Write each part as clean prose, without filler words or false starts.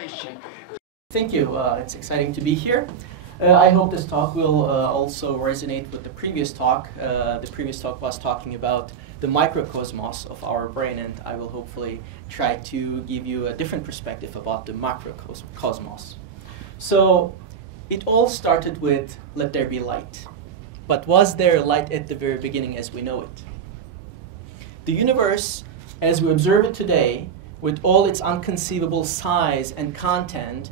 question. Thank you. It's exciting to be here. I hope this talk will also resonate with the previous talk. The previous talk was talking about the microcosmos of our brain, and I will hopefully try to give you a different perspective about the macrocosmos. So it all started with "Let there be light." But was there light at the very beginning as we know it? The universe, as we observe it today, with all its unconceivable size and content,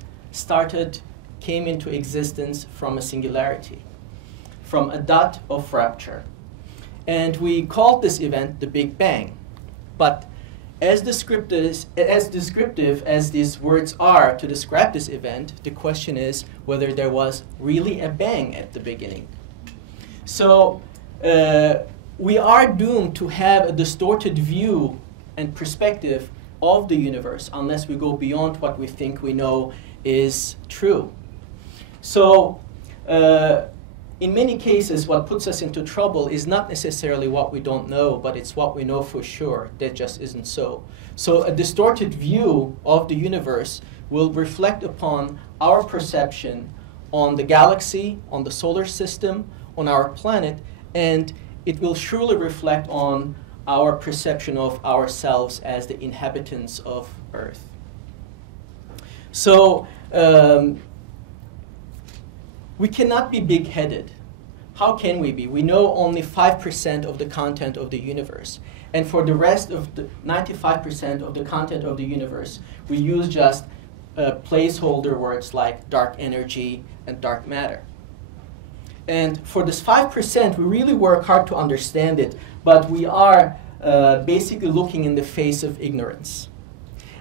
came into existence from a singularity, from a dot of rupture. And we called this event the Big Bang. But as descriptive as these words are to describe this event, the question is whether there was really a bang at the beginning. So we are doomed to have a distorted view and perspective of the universe unless we go beyond what we think we know is true. So in many cases, what puts us into trouble is not necessarily what we don't know, but it's what we know for sure that just isn't so. So a distorted view of the universe will reflect upon our perception on the galaxy, on the solar system, on our planet, and it will surely reflect on our perception of ourselves as the inhabitants of Earth. So we cannot be big-headed. How can we be? We know only 5% of the content of the universe. And for the rest of the 95% of the content of the universe, we use just placeholder words like dark energy and dark matter. And for this 5%, we really work hard to understand it, but we are basically looking in the face of ignorance.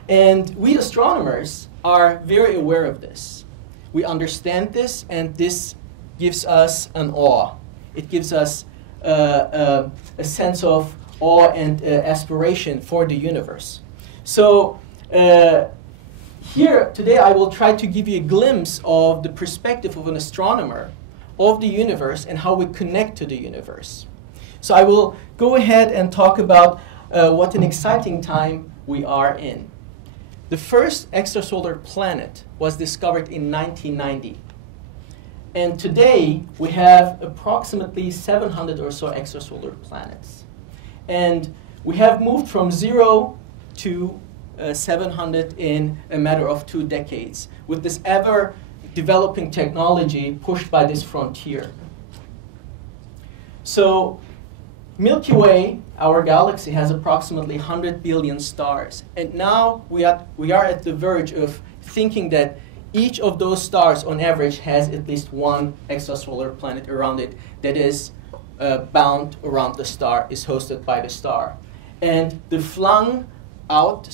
And we astronomers are very aware of this. We understand this, and this gives us an awe. It gives us a sense of awe and aspiration for the universe. So here today I will try to give you a glimpse of the perspective of an astronomer of the universe and how we connect to the universe. So I will go ahead and talk about what an exciting time we are in. The first extrasolar planet was discovered in 1990. And today we have approximately 700 or so extrasolar planets. And we have moved from 0 to 700 in a matter of 2 decades with this ever developing technology pushed by this frontier. So Milky Way, our galaxy, has approximately 100 billion stars. And now we are at the verge of thinking that each of those stars, on average, has at least one extrasolar planet around it that is bound around the star, is hosted by the star. And the flung out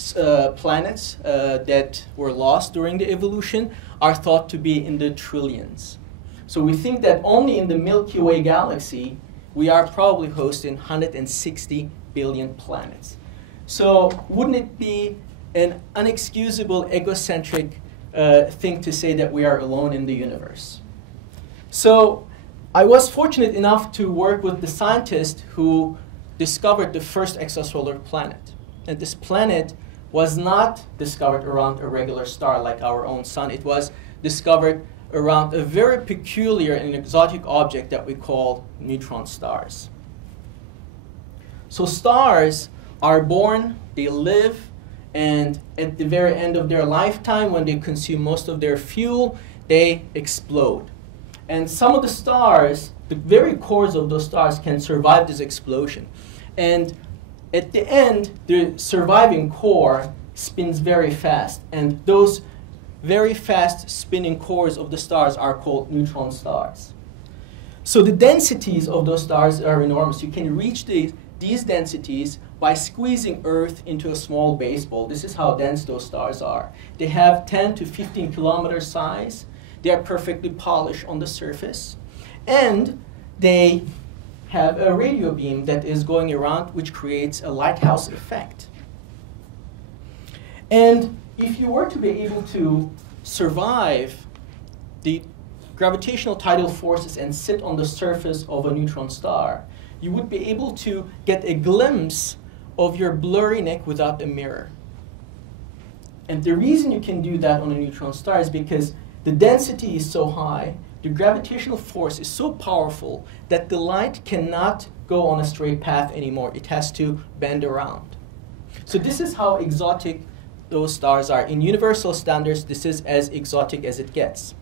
planets that were lost during the evolution are thought to be in the trillions. So we think that only in the Milky Way galaxy, we are probably hosting 160 billion planets. So wouldn't it be an unexcusable, egocentric thing to say that we are alone in the universe? So I was fortunate enough to work with the scientist who discovered the first extrasolar planet. And this planet was not discovered around a regular star like our own sun. It was discovered around a very peculiar and exotic object that we call neutron stars. So stars are born, they live, and at the very end of their lifetime, when they consume most of their fuel, they explode. And some of the stars, the very cores of those stars, can survive this explosion. And at the end, the surviving core spins very fast, and those very fast spinning cores of the stars are called neutron stars. So the densities of those stars are enormous. You can reach these densities by squeezing Earth into a small baseball. This is how dense those stars are. They have 10 to 15 kilometer size. They are perfectly polished on the surface. And they have a radio beam that is going around, which creates a lighthouse effect. And if you were to be able to survive the gravitational tidal forces and sit on the surface of a neutron star, you would be able to get a glimpse of your blurry neck without a mirror. And the reason you can do that on a neutron star is because the density is so high, the gravitational force is so powerful that the light cannot go on a straight path anymore. It has to bend around. So this is how exotic those stars are. In universal standards, this is as exotic as it gets.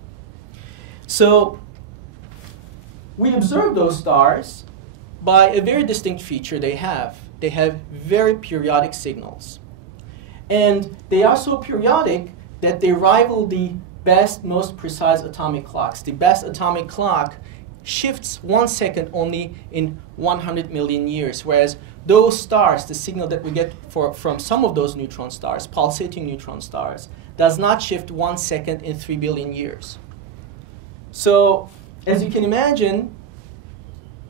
So we observe those stars by a very distinct feature they have. They have very periodic signals. And they are so periodic that they rival the best, most precise atomic clocks. The best atomic clock shifts 1 second only in 100 million years, whereas those stars, the signal that we get from some of those neutron stars, pulsating neutron stars, does not shift 1 second in 3 billion years. So, as you can imagine,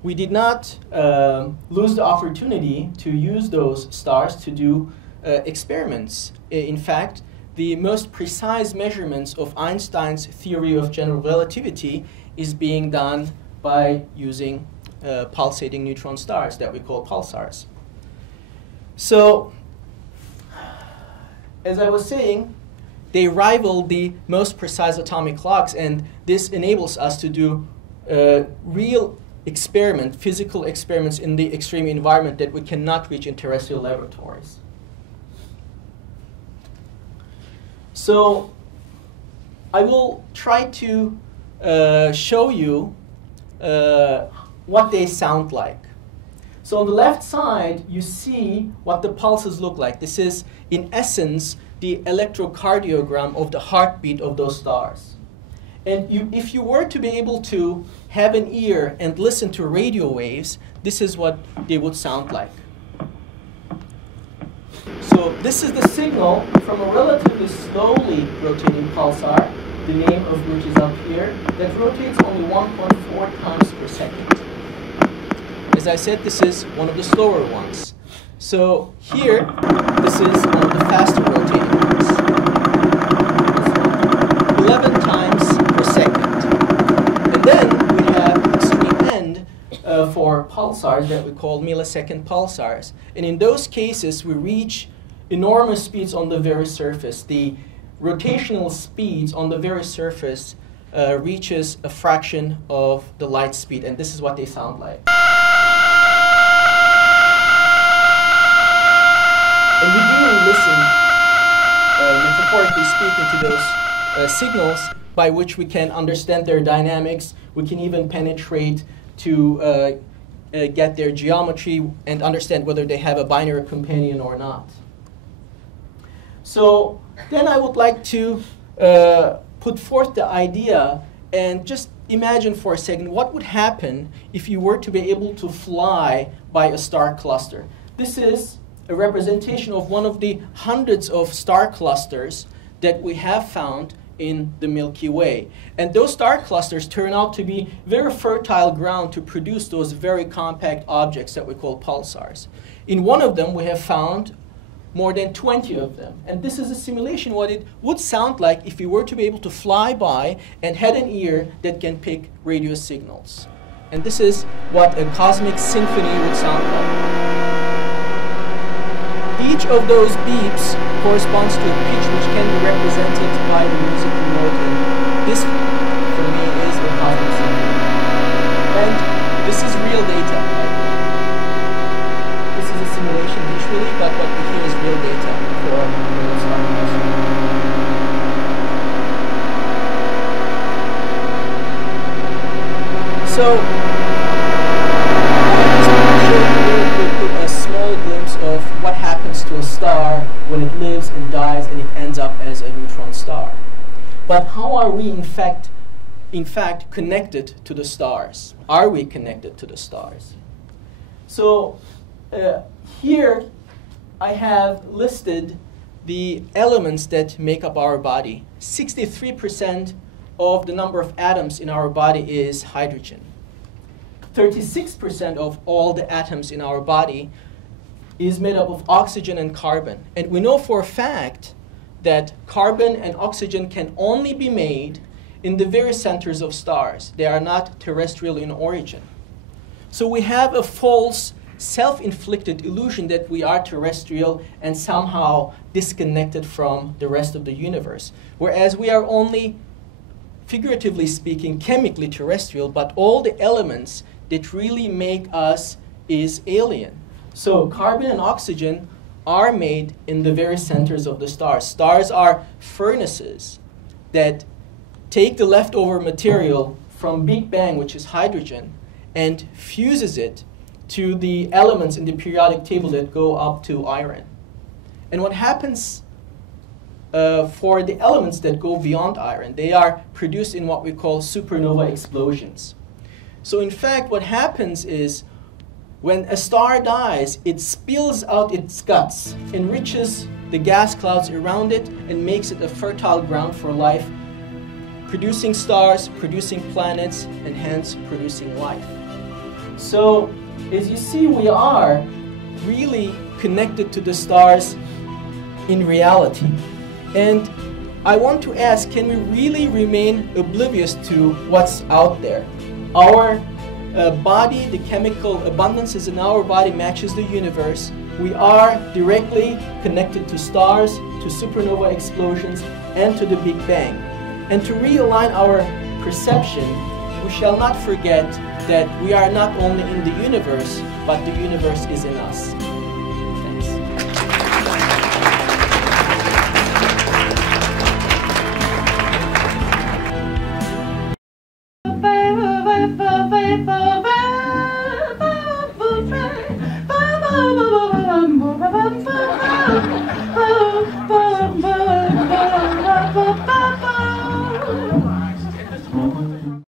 we did not lose the opportunity to use those stars to do experiments. In fact, the most precise measurements of Einstein's theory of general relativity is being done by using pulsating neutron stars that we call pulsars. So, as I was saying, they rival the most precise atomic clocks, and this enables us to do real physical experiments in the extreme environment that we cannot reach in terrestrial laboratories. So I will try to show you what they sound like. So on the left side, you see what the pulses look like. This is, in essence, the electrocardiogram of the heartbeat of those stars. And if you were to be able to have an ear and listen to radio waves, this is what they would sound like. So this is the signal from a relatively slowly rotating pulsar, the name of which is up here, that rotates only 1.4 times per second. As I said, this is one of the slower ones. So here, this is one of the faster rotating ones. 11 times per second. And then we have extreme end for pulsars that we call millisecond pulsars. And in those cases, we reach enormous speeds on the very surface. The rotational speeds on the very surface reaches a fraction of the light speed, and this is what they sound like. And we do listen, metaphorically speaking, to those signals by which we can understand their dynamics. We can even penetrate to get their geometry and understand whether they have a binary companion or not. So then I would like to put forth the idea and just imagine for a second what would happen if you were to be able to fly by a star cluster. This is a representation of one of the hundreds of star clusters that we have found in the Milky Way. And those star clusters turn out to be very fertile ground to produce those very compact objects that we call pulsars. In one of them, we have found more than 20 of them. And this is a simulation what it would sound like if you were to be able to fly by and had an ear that can pick radio signals. And this is what a cosmic symphony would sound like. Each of those beeps corresponds to a pitch which can be represented by the musical note. And this, for me, is a cosmic symphony. And this is real data. Right? This is a simulation visually, but what we hear is real data for real star cluster. So, a small glimpse of what happens to a star when it lives and dies and it ends up as a neutron star. But how are we in fact connected to the stars? Are we connected to the stars? So here I have listed the elements that make up our body. 63% of the number of atoms in our body is hydrogen. 36% of all the atoms in our body is made up of oxygen and carbon. And we know for a fact that carbon and oxygen can only be made in the very centers of stars. They are not terrestrial in origin. So we have a false self-inflicted illusion that we are terrestrial and somehow disconnected from the rest of the universe. Whereas we are only, figuratively speaking, chemically terrestrial, but all the elements that really make us is alien. So carbon and oxygen are made in the very centers of the stars. Stars are furnaces that take the leftover material from Big Bang, which is hydrogen, and fuses it to the elements in the periodic table that go up to iron. And what happens for the elements that go beyond iron, they are produced in what we call supernova explosions. So in fact, what happens is when a star dies, it spills out its guts, enriches the gas clouds around it, and makes it a fertile ground for life, producing stars, producing planets, and hence producing life. So as you see, we are really connected to the stars in reality. And I want to ask, can we really remain oblivious to what's out there? Our body, the chemical abundances in our body matches the universe. We are directly connected to stars, to supernova explosions, and to the Big Bang. And to realign our perception, we shall not forget that we are not only in the universe, but the universe is in us.